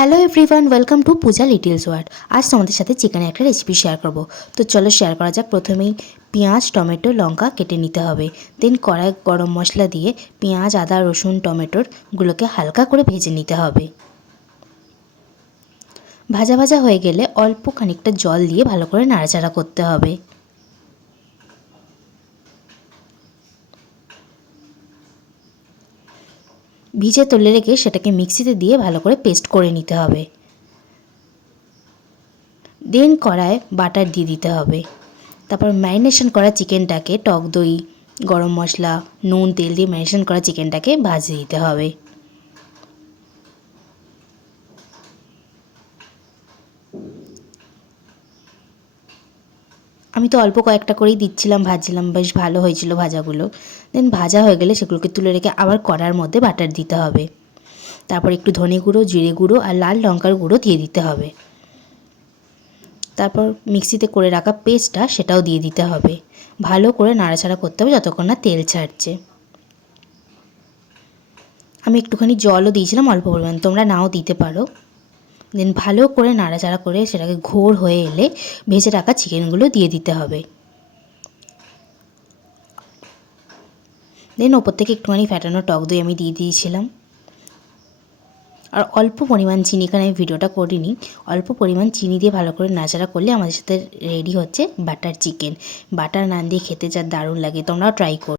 Hello everyone, welcome to Puja littles world. আজ তোমাদের সাথে চিকেনের একটা রেসিপি শেয়ার করব। তো চলো শেয়ার করা যাক। প্রথমেই পেঁয়াজ, টমেটো, লঙ্কা কেটে নিতে হবে। দেন কড়াই গরম মশলা দিয়ে পেঁয়াজ, আদা, রসুন, টমেটোরগুলোকে হালকা করে ভেজে নিতে হবে। ভাজা ভাজা হয়ে গেলে অল্প খানিকটা জল দিয়ে ভালো করে নাড়াচাড়া করতে হবে। ভিজে তুলে রেখে সেটাকে মিক্সিতে দিয়ে ভালো করে পেস্ট করে নিতে হবে। দেন কড়ায় বাটার দিয়ে দিতে হবে। তারপর ম্যারিনেশন করা চিকেনটাকে টক দই, গরম মশলা, নুন, তেল দিয়ে ম্যারিনেশন করা চিকেনটাকে ভাজতে দিতে হবে। আমি তো অল্প কয়েকটা করেই দিচ্ছিলাম, ভাজছিলাম, বেশ ভালো হয়েছিল ভাজাগুলো। দেন ভাজা হয়ে গেলে সেগুলোকে তুলে রেখে আবার কড়ার মধ্যে বাটার দিতে হবে। তারপর একটু ধনে গুঁড়ো, জিরে গুঁড়ো আর লাল লঙ্কার গুঁড়ো দিয়ে দিতে হবে। তারপর মিক্সিতে করে রাখা পেস্টটা সেটাও দিয়ে দিতে হবে। ভালো করে নাড়াচাড়া করতে হবে যতক্ষণ না তেল ছাড়ছে। আমি একটুখানি জলও দিয়েছিলাম অল্প পরিমাণ, তোমরা নাও দিতে পারো। দেন ভালো করে নাড়াচাড়া করে সেটাকে ঘোর হয়ে এলে ভেজে রাখা চিকেনগুলো দিয়ে দিতে হবে। দেন ওপর থেকে একটুখানি ফ্যাটানো টক দই আমি দিয়ে দিয়েছিলাম। আর অল্প পরিমাণ চিনি, এখানে আমি ভিডিওটা করিনি, অল্প পরিমাণ চিনি দিয়ে ভালো করে নাড়াচাড়া করলে আমাদের সাথে রেডি হচ্ছে বাটার চিকেন। বাটার নান দিয়ে খেতে যা দারুণ লাগে, তোমরাও ট্রাই করো।